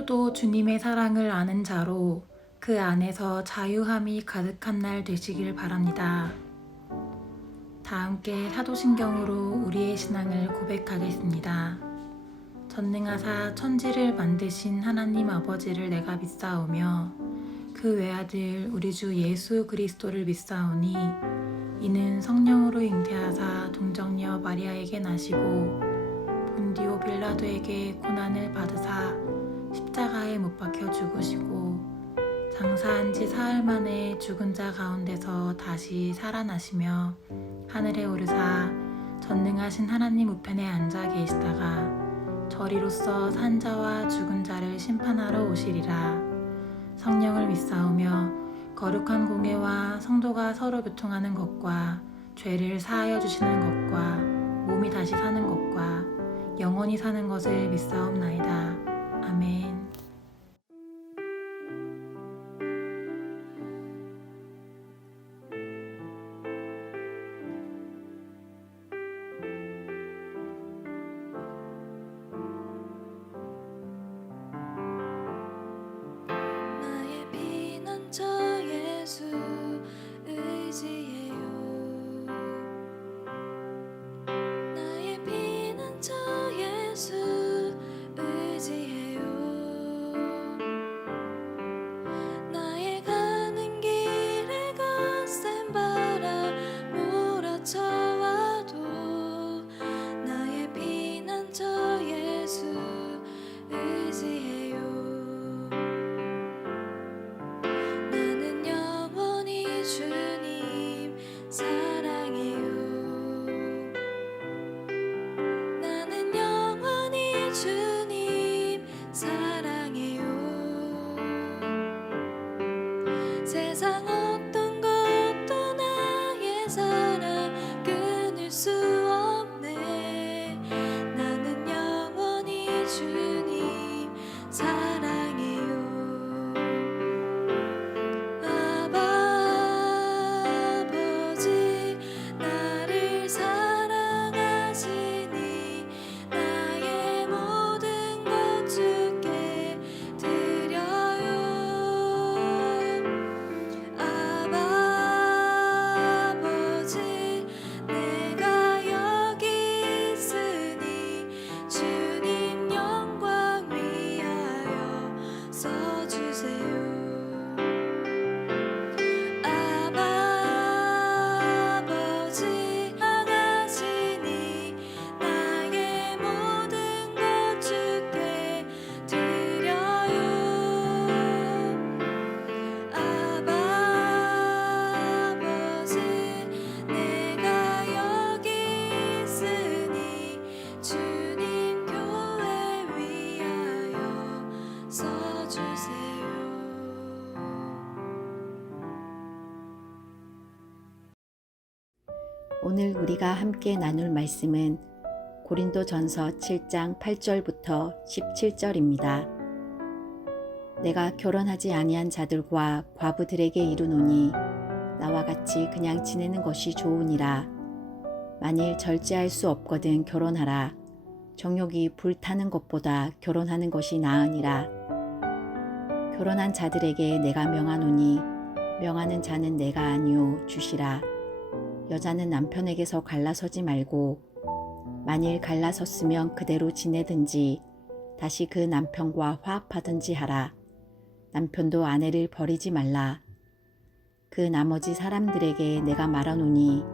하루도 주님의 사랑을 아는 자로 그 안에서 자유함이 가득한 날 되시길 바랍니다. 다 함께 사도신경으로 우리의 신앙을 고백하겠습니다. 전능하사 천지를 만드신 하나님 아버지를 내가 믿사오며 그 외아들 우리 주 예수 그리스도를 믿사오니 이는 성령으로 잉태하사 동정녀 마리아에게 나시고 본디오 빌라도에게 고난을 받으사 십자가에 못 박혀 죽으시고 장사한 지 사흘 만에 죽은 자 가운데서 다시 살아나시며 하늘에 오르사 전능하신 하나님 우편에 앉아 계시다가 저리로서 산 자와 죽은 자를 심판하러 오시리라. 성령을 믿사오며 거룩한 공예와 성도가 서로 교통하는 것과 죄를 사하여 주시는 것과 몸이 다시 사는 것과 영원히 사는 것을 믿사옵나이다. 아멘. 나의 피난처 예수 의지해요. 나의 피난처 예수 의지해요. 나의 가는 길에 거센 바람 몰아쳐와도 나의 피난처 예수 의지해요. 나는 영원히 주님 사랑해요. 나는 영원히 주님 사랑해요. 세상 어떤 것도 나의 사랑 끊을 수 없네. 나는 영원히 주님 사랑해요. 아버지 나를 사랑하시니 나의 모든 것 주께 드려요. 아버지 내가 여기 있으니 주님 영광 위하여 써주세요. 아버지 나가시니 나의 모든 것 주께 드려요. 아버지 내가 여기 있으니 주님 교회 위하여 써주세요. 오늘 우리가 함께 나눌 말씀은 고린도전서 7장 8절부터 17절입니다. 내가 결혼하지 아니한 자들과 과부들에게 이르노니 나와 같이 그냥 지내는 것이 좋으니라. 만일 절제할 수 없거든 결혼하라. 정욕이 불타는 것보다 결혼하는 것이 나으니라. 결혼한 자들에게 내가 명하노니 명하는 자는 내가 아니요 주시라. 여자는 남편에게서 갈라서지 말고 만일 갈라섰으면 그대로 지내든지 다시 그 남편과 화합하든지 하라. 남편도 아내를 버리지 말라. 그 나머지 사람들에게 내가 말하노니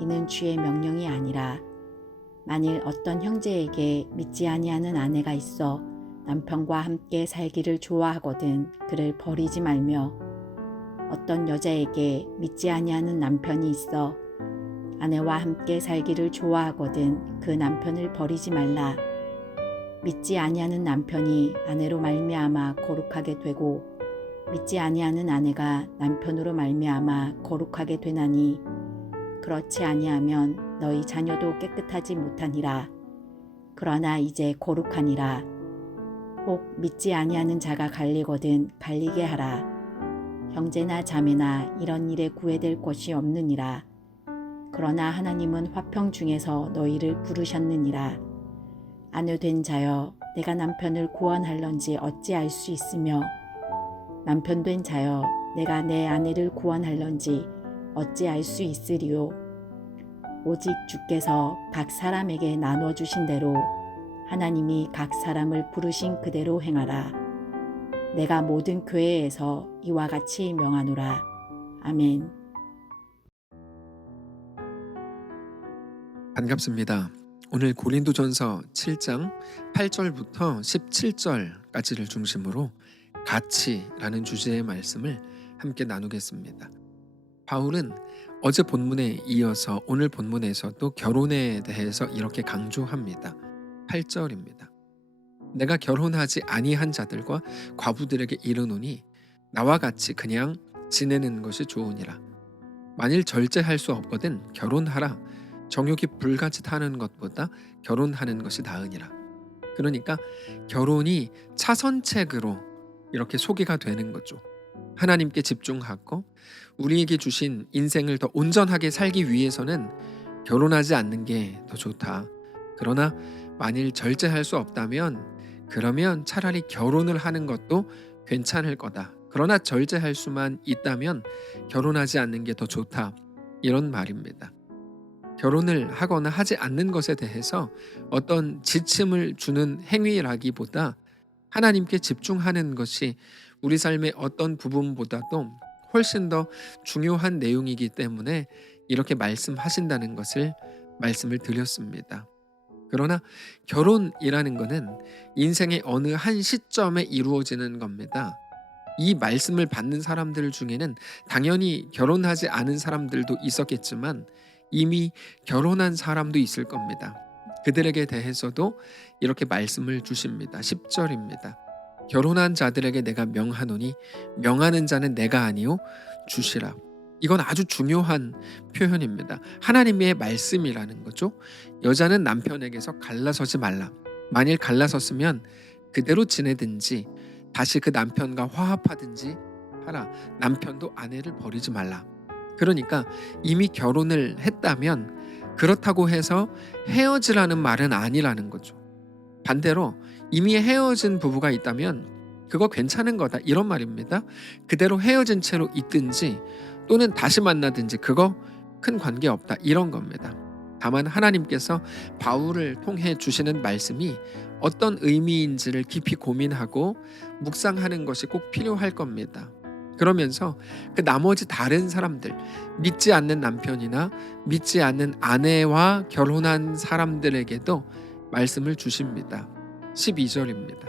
이는 주의 명령이 아니라 만일 어떤 형제에게 믿지 아니하는 아내가 있어 남편과 함께 살기를 좋아하거든 그를 버리지 말며 어떤 여자에게 믿지 아니하는 남편이 있어 아내와 함께 살기를 좋아하거든 그 남편을 버리지 말라. 믿지 아니하는 남편이 아내로 말미암아 거룩하게 되고 믿지 아니하는 아내가 남편으로 말미암아 거룩하게 되나니 그렇지 아니하면 너희 자녀도 깨끗하지 못하니라. 그러나 이제 거룩하니라. 혹 믿지 아니하는 자가 갈리거든 갈리게 하라. 형제나 자매나 이런 일에 구애될 것이 없느니라. 그러나 하나님은 화평 중에서 너희를 부르셨느니라. 아내된 자여 내가 남편을 구원할런지 어찌 알 수 있으며 남편 된 자여 내가 내 아내를 구원할런지 어찌 알 수 있으리요. 오직 주께서 각 사람에게 나누어 주신 대로 하나님이 각 사람을 부르신 그대로 행하라. 내가 모든 교회에서 이와 같이 명하노라. 아멘. 반갑습니다. 오늘 고린도전서 7장 8절부터 17절까지를 중심으로 가치라는 주제의 말씀을 함께 나누겠습니다. 바울은 어제 본문에 이어서 오늘 본문에서도 결혼에 대해서 이렇게 강조합니다. 8절입니다. 내가 결혼하지 아니한 자들과 과부들에게 이르노니 나와 같이 그냥 지내는 것이 좋으니라. 만일 절제할 수 없거든 결혼하라. 정욕이 불가짓하는 것보다 결혼하는 것이 나으니라. 그러니까 결혼이 차선책으로 이렇게 소개가 되는 거죠. 하나님께 집중하고 우리에게 주신 인생을 더 온전하게 살기 위해서는 결혼하지 않는 게 더 좋다. 그러나 만일 절제할 수 없다면 그러면 차라리 결혼을 하는 것도 괜찮을 거다. 그러나 절제할 수만 있다면 결혼하지 않는 게 더 좋다. 이런 말입니다. 결혼을 하거나 하지 않는 것에 대해서 어떤 지침을 주는 행위라기보다 하나님께 집중하는 것이 우리 삶의 어떤 부분보다도 훨씬 더 중요한 내용이기 때문에 이렇게 말씀하신다는 것을 말씀을 드렸습니다. 그러나 결혼이라는 것은 인생의 어느 한 시점에 이루어지는 겁니다. 이 말씀을 받는 사람들 중에는 당연히 결혼하지 않은 사람들도 있었겠지만 이미 결혼한 사람도 있을 겁니다. 그들에게 대해서도 이렇게 말씀을 주십니다. 10절입니다. 결혼한 자들에게 내가 명하노니 명하는 자는 내가 아니요 주시라. 이건 아주 중요한 표현입니다. 하나님의 말씀이라는 거죠. 여자는 남편에게서 갈라서지 말라. 만일 갈라섰으면 그대로 지내든지 다시 그 남편과 화합하든지 하라. 남편도 아내를 버리지 말라. 그러니까 이미 결혼을 했다면 그렇다고 해서 헤어지라는 말은 아니라는 거죠. 반대로 이미 헤어진 부부가 있다면 그거 괜찮은 거다 이런 말입니다. 그대로 헤어진 채로 있든지 또는 다시 만나든지 그거 큰 관계없다 이런 겁니다. 다만 하나님께서 바울을 통해 주시는 말씀이 어떤 의미인지를 깊이 고민하고 묵상하는 것이 꼭 필요할 겁니다. 그러면서 그 나머지 다른 사람들, 믿지 않는 남편이나 믿지 않는 아내와 결혼한 사람들에게도 말씀을 주십니다. 12절입니다.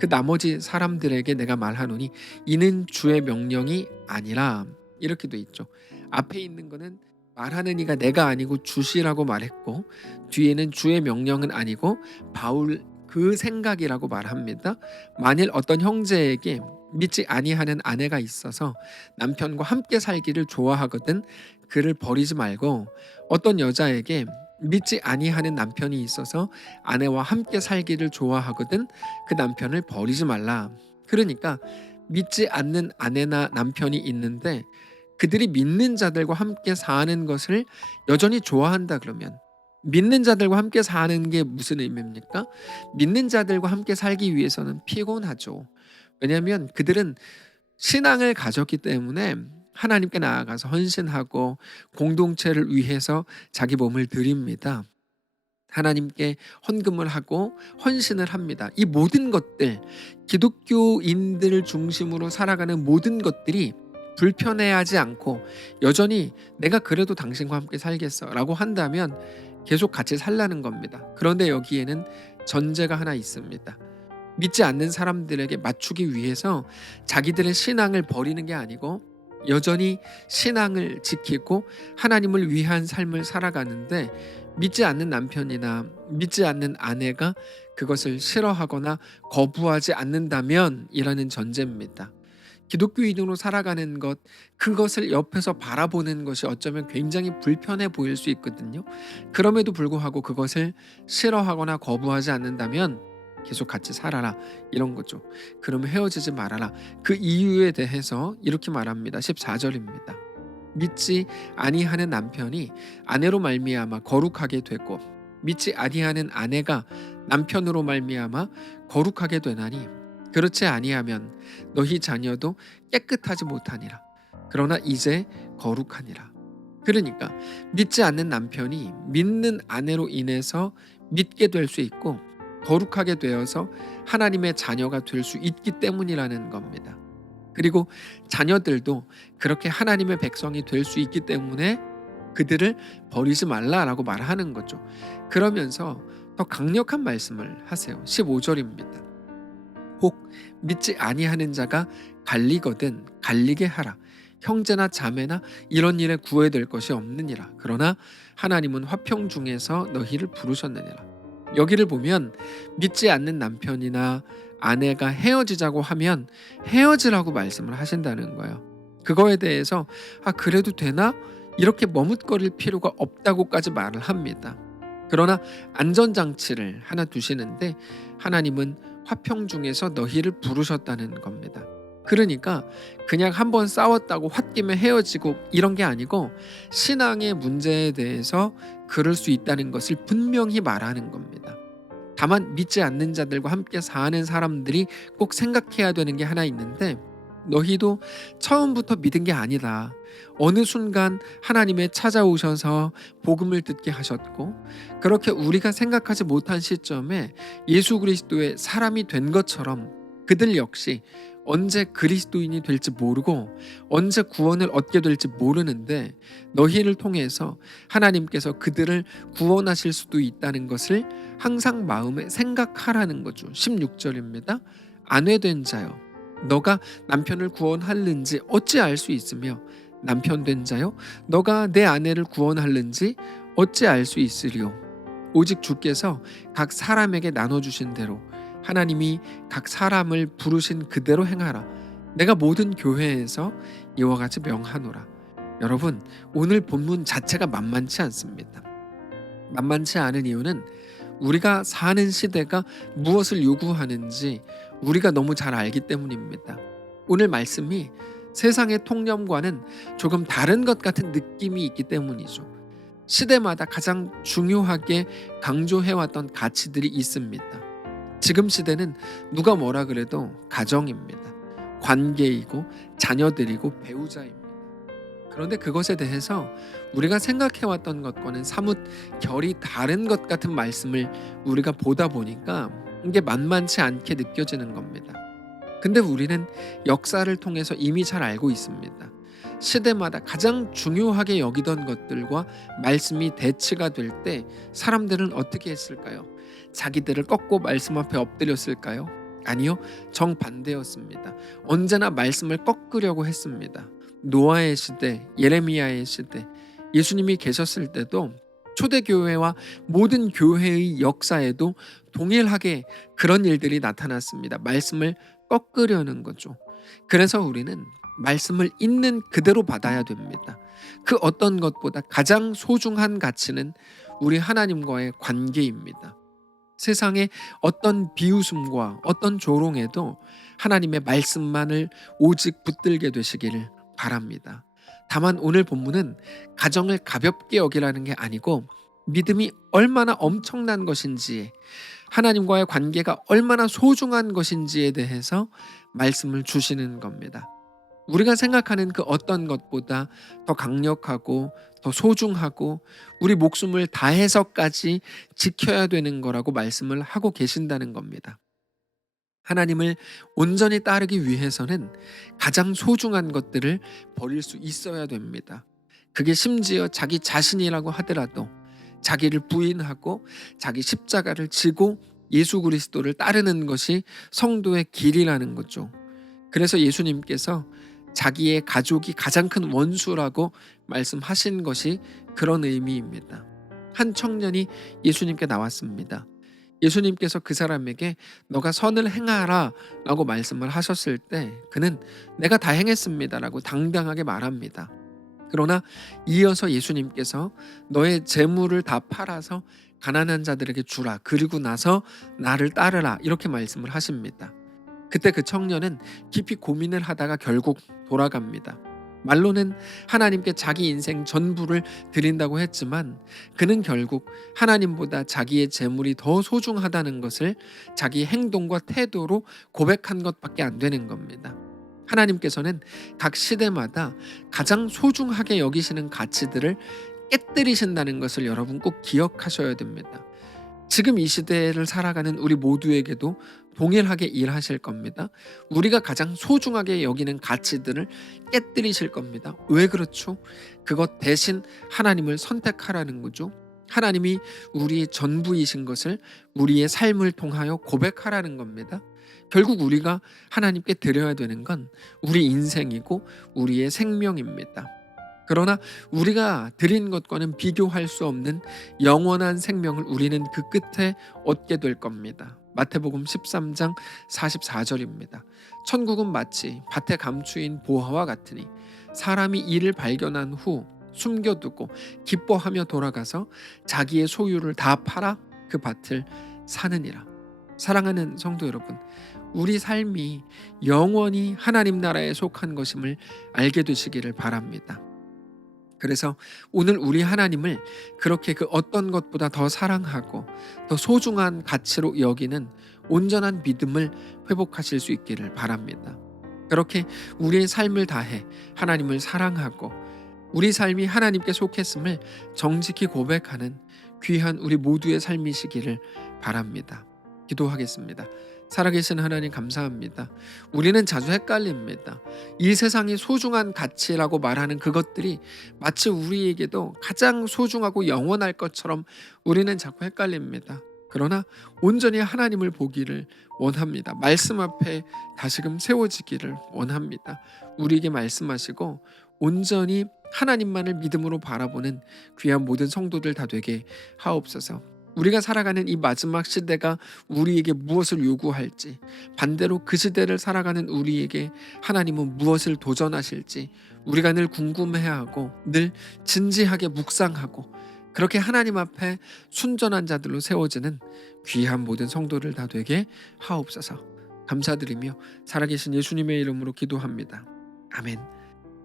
그 나머지 사람들에게 내가 말하노니 이는 주의 명령이 아니라 이렇게 돼 있죠. 앞에 있는 거는 말하는 이가 내가 아니고 주시라고 말했고 뒤에는 주의 명령은 아니고 바울 그 생각이라고 말합니다. 만일 어떤 형제에게 믿지 아니하는 아내가 있어서 남편과 함께 살기를 좋아하거든 그를 버리지 말고 어떤 여자에게 믿지 아니하는 남편이 있어서 아내와 함께 살기를 좋아하거든 그 남편을 버리지 말라. 그러니까 믿지 않는 아내나 남편이 있는데 그들이 믿는 자들과 함께 사는 것을 여전히 좋아한다 그러면 믿는 자들과 함께 사는 게 무슨 의미입니까? 믿는 자들과 함께 살기 위해서는 피곤하죠. 왜냐하면 그들은 신앙을 가졌기 때문에 하나님께 나아가서 헌신하고 공동체를 위해서 자기 몸을 드립니다. 하나님께 헌금을 하고 헌신을 합니다. 이 모든 것들, 기독교인들을 중심으로 살아가는 모든 것들이 불편해하지 않고 여전히 내가 그래도 당신과 함께 살겠어 라고 한다면 계속 같이 살라는 겁니다. 그런데 여기에는 전제가 하나 있습니다. 믿지 않는 사람들에게 맞추기 위해서 자기들의 신앙을 버리는 게 아니고 여전히 신앙을 지키고 하나님을 위한 삶을 살아가는데 믿지 않는 남편이나 믿지 않는 아내가 그것을 싫어하거나 거부하지 않는다면 이라는 전제입니다. 기독교인으로 살아가는 것, 그것을 옆에서 바라보는 것이 어쩌면 굉장히 불편해 보일 수 있거든요. 그럼에도 불구하고 그것을 싫어하거나 거부하지 않는다면 계속 같이 살아라 이런 거죠. 그러면 헤어지지 말아라. 그 이유에 대해서 이렇게 말합니다. 14절입니다. 믿지 아니하는 남편이 아내로 말미암아 거룩하게 되고 믿지 아니하는 아내가 남편으로 말미암아 거룩하게 되나니 그렇지 아니하면 너희 자녀도 깨끗하지 못하니라. 그러나 이제 거룩하니라. 그러니까 믿지 않는 남편이 믿는 아내로 인해서 믿게 될 수 있고 거룩하게 되어서 하나님의 자녀가 될 수 있기 때문이라는 겁니다. 그리고 자녀들도 그렇게 하나님의 백성이 될 수 있기 때문에 그들을 버리지 말라라고 말하는 거죠. 그러면서 더 강력한 말씀을 하세요. 15절입니다. 혹 믿지 아니하는 자가 갈리거든 갈리게 하라. 형제나 자매나 이런 일에 구애될 것이 없느니라. 그러나 하나님은 화평 중에서 너희를 부르셨느니라. 여기를 보면 믿지 않는 남편이나 아내가 헤어지자고 하면 헤어지라고 말씀을 하신다는 거예요. 그거에 대해서 그래도 되나? 이렇게 머뭇거릴 필요가 없다고까지 말을 합니다. 그러나 안전장치를 하나 두시는데 하나님은 화평 중에서 너희를 부르셨다는 겁니다. 그러니까 그냥 한번 싸웠다고 홧김에 헤어지고 이런 게 아니고 신앙의 문제에 대해서 그럴 수 있다는 것을 분명히 말하는 겁니다. 다만 믿지 않는 자들과 함께 사는 사람들이 꼭 생각해야 되는 게 하나 있는데 너희도 처음부터 믿은 게 아니다. 어느 순간 하나님의 찾아오셔서 복음을 듣게 하셨고 그렇게 우리가 생각하지 못한 시점에 예수 그리스도의 사람이 된 것처럼 그들 역시 언제 그리스도인이 될지 모르고 언제 구원을 얻게 될지 모르는데 너희를 통해서 하나님께서 그들을 구원하실 수도 있다는 것을 항상 마음에 생각하라는 거죠. 16절입니다. 아내된 자여 너가 남편을 구원할는지 어찌 알 수 있으며 남편 된 자여 너가 내 아내를 구원할는지 어찌 알 수 있으리요. 오직 주께서 각 사람에게 나눠주신 대로 하나님이 각 사람을 부르신 그대로 행하라. 내가 모든 교회에서 이와 같이 명하노라. 여러분 오늘 본문 자체가 만만치 않습니다. 만만치 않은 이유는 우리가 사는 시대가 무엇을 요구하는지 우리가 너무 잘 알기 때문입니다. 오늘 말씀이 세상의 통념과는 조금 다른 것 같은 느낌이 있기 때문이죠. 시대마다 가장 중요하게 강조해왔던 가치들이 있습니다. 지금 시대는 누가 뭐라 그래도 가정입니다. 관계이고 자녀들이고 배우자입니다. 그런데 그것에 대해서 우리가 생각해왔던 것과는 사뭇 결이 다른 것 같은 말씀을 우리가 보다 보니까 이게 만만치 않게 느껴지는 겁니다. 근데 우리는 역사를 통해서 이미 잘 알고 있습니다. 시대마다 가장 중요하게 여기던 것들과 말씀이 대치가 될 때 사람들은 어떻게 했을까요? 자기들을 꺾고 말씀 앞에 엎드렸을까요? 아니요, 정반대였습니다. 언제나 말씀을 꺾으려고 했습니다. 노아의 시대, 예레미야의 시대, 예수님이 계셨을 때도 초대교회와 모든 교회의 역사에도 동일하게 그런 일들이 나타났습니다. 말씀을 꺾으려는 거죠. 그래서 우리는 말씀을 있는 그대로 받아야 됩니다. 그 어떤 것보다 가장 소중한 가치는 우리 하나님과의 관계입니다. 세상의 어떤 비웃음과 어떤 조롱에도 하나님의 말씀만을 오직 붙들게 되시기를 바랍니다. 다만 오늘 본문은 가정을 가볍게 여기라는 게 아니고 믿음이 얼마나 엄청난 것인지 하나님과의 관계가 얼마나 소중한 것인지에 대해서 말씀을 주시는 겁니다. 우리가 생각하는 그 어떤 것보다 더 강력하고 더 소중하고 우리 목숨을 다해서까지 지켜야 되는 거라고 말씀을 하고 계신다는 겁니다. 하나님을 온전히 따르기 위해서는 가장 소중한 것들을 버릴 수 있어야 됩니다. 그게 심지어 자기 자신이라고 하더라도 자기를 부인하고 자기 십자가를 지고 예수 그리스도를 따르는 것이 성도의 길이라는 거죠. 그래서 예수님께서 자기의 가족이 가장 큰 원수라고 말씀하신 것이 그런 의미입니다. 한 청년이 예수님께 나왔습니다. 예수님께서 그 사람에게 너가 선을 행하라 라고 말씀을 하셨을 때 그는 내가 다 행했습니다 라고 당당하게 말합니다. 그러나 이어서 예수님께서 너의 재물을 다 팔아서 가난한 자들에게 주라. 그리고 나서 나를 따르라. 이렇게 말씀을 하십니다. 그때 그 청년은 깊이 고민을 하다가 결국 돌아갑니다. 말로는 하나님께 자기 인생 전부를 드린다고 했지만 그는 결국 하나님보다 자기의 재물이 더 소중하다는 것을 자기 행동과 태도로 고백한 것밖에 안 되는 겁니다. 하나님께서는 각 시대마다 가장 소중하게 여기시는 가치들을 깨뜨리신다는 것을 여러분 꼭 기억하셔야 됩니다. 지금 이 시대를 살아가는 우리 모두에게도 동일하게 일하실 겁니다. 우리가 가장 소중하게 여기는 가치들을 깨뜨리실 겁니다. 왜 그렇죠? 그것 대신 하나님을 선택하라는 거죠. 하나님이 우리의 전부이신 것을 우리의 삶을 통하여 고백하라는 겁니다. 결국 우리가 하나님께 드려야 되는 건 우리 인생이고 우리의 생명입니다. 그러나 우리가 드린 것과는 비교할 수 없는 영원한 생명을 우리는 그 끝에 얻게 될 겁니다. 마태복음 13장 44절입니다. 천국은 마치 밭에 감추인 보화와 같으니 사람이 이를 발견한 후 숨겨두고 기뻐하며 돌아가서 자기의 소유를 다 팔아 그 밭을 사느니라. 사랑하는 성도 여러분, 우리 삶이 영원히 하나님 나라에 속한 것임을 알게 되시기를 바랍니다. 그래서 오늘 우리 하나님을 그렇게 그 어떤 것보다 더 사랑하고 더 소중한 가치로 여기는 온전한 믿음을 회복하실 수 있기를 바랍니다. 그렇게 우리의 삶을 다해 하나님을 사랑하고 우리 삶이 하나님께 속했음을 정직히 고백하는 귀한 우리 모두의 삶이시기를 바랍니다. 기도하겠습니다. 살아계신 하나님 감사합니다. 우리는 자주 헷갈립니다. 이 세상이 소중한 가치라고 말하는 그것들이 마치 우리에게도 가장 소중하고 영원할 것처럼 우리는 자꾸 헷갈립니다. 그러나 온전히 하나님을 보기를 원합니다. 말씀 앞에 다시금 세워지기를 원합니다. 우리에게 말씀하시고 온전히 하나님만을 믿음으로 바라보는 귀한 모든 성도들 다 되게 하옵소서. 우리가 살아가는 이 마지막 시대가 우리에게 무엇을 요구할지, 반대로 그 시대를 살아가는 우리에게 하나님은 무엇을 도전하실지 우리가 늘 궁금해하고 늘 진지하게 묵상하고 그렇게 하나님 앞에 순전한 자들로 세워지는 귀한 모든 성도들 다 되게 하옵소서. 감사드리며 살아계신 예수님의 이름으로 기도합니다. 아멘.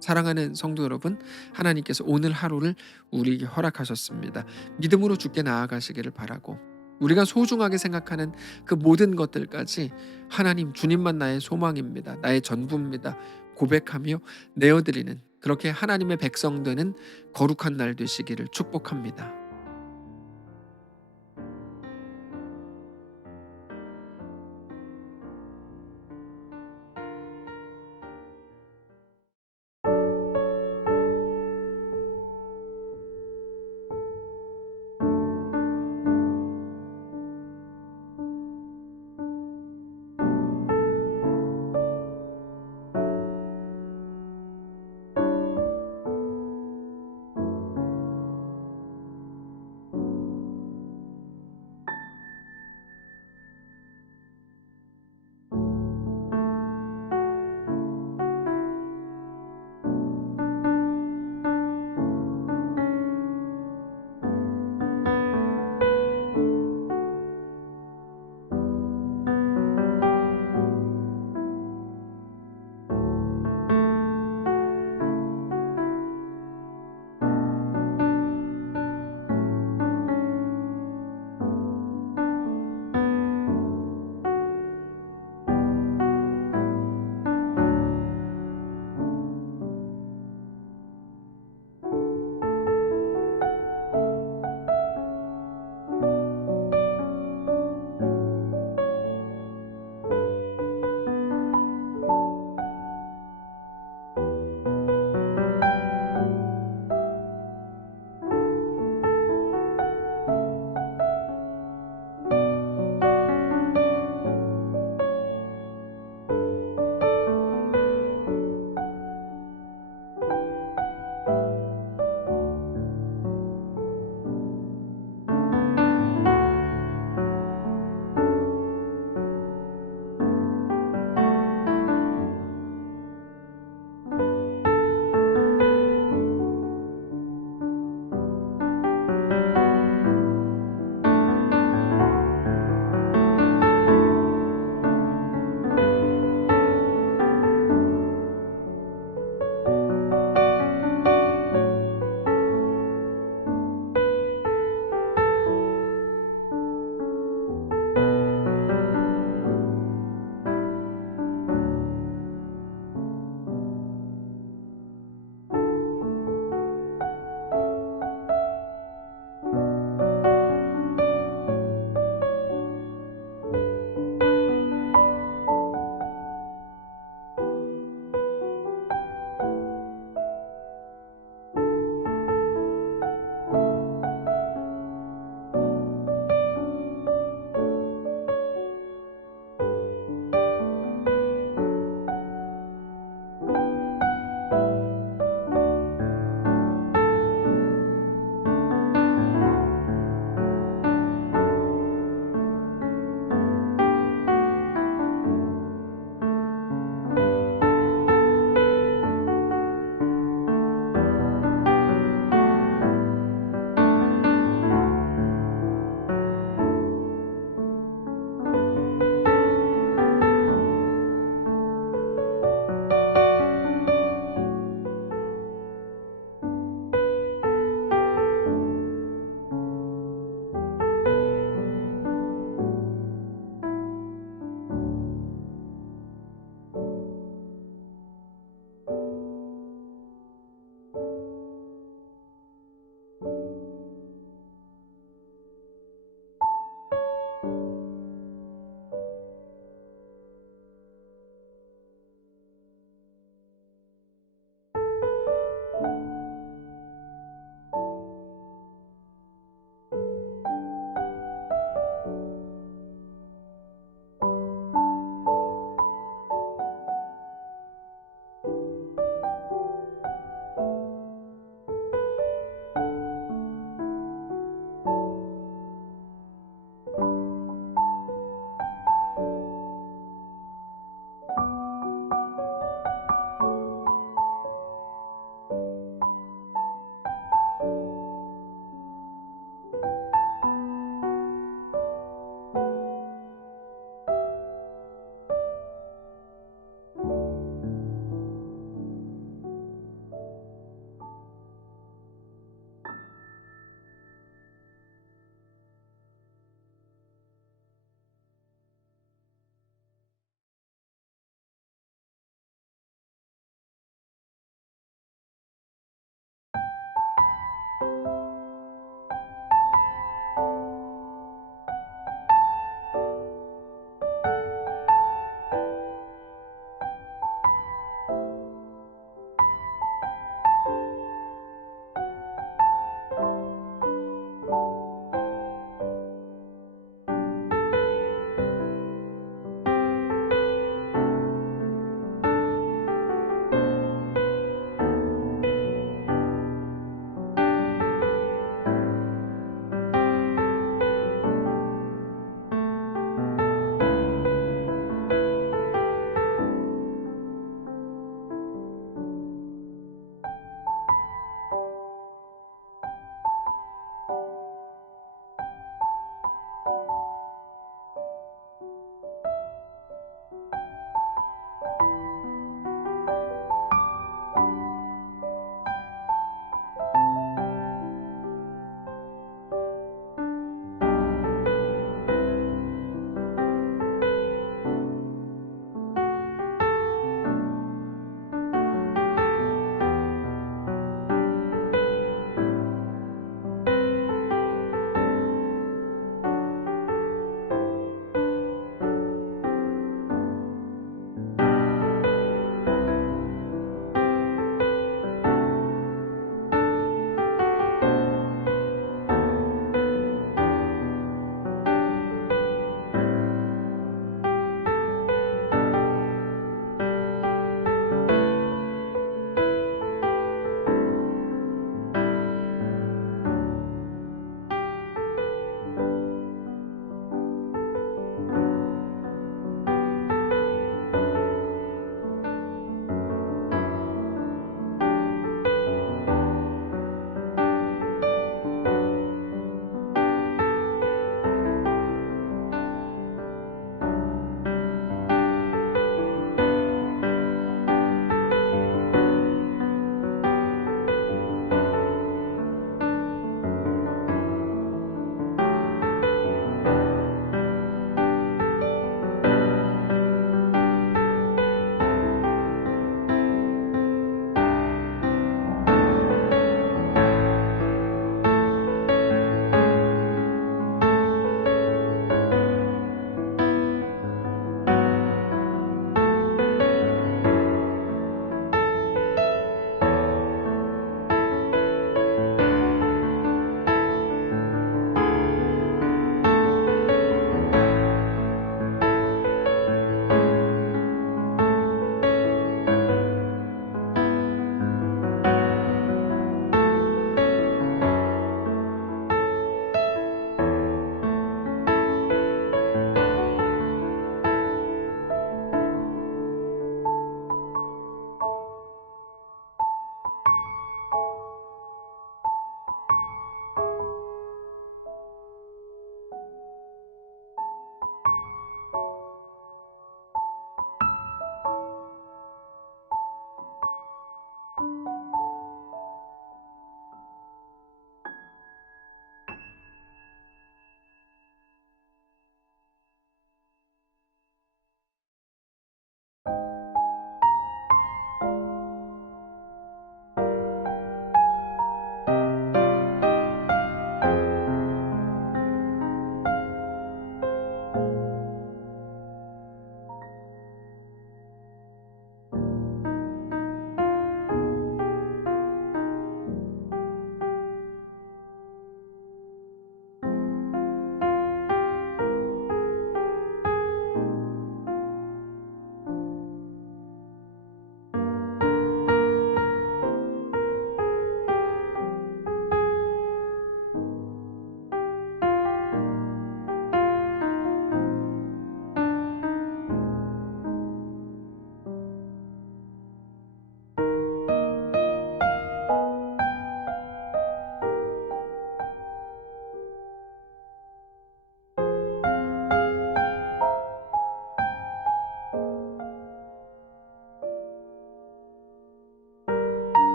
사랑하는 성도 여러분, 하나님께서 오늘 하루를 우리에게 허락하셨습니다. 믿음으로 주께 나아가시기를 바라고 우리가 소중하게 생각하는 그 모든 것들까지 하나님 주님만 나의 소망입니다. 나의 전부입니다. 고백하며 내어드리는 그렇게 하나님의 백성 되는 거룩한 날 되시기를 축복합니다.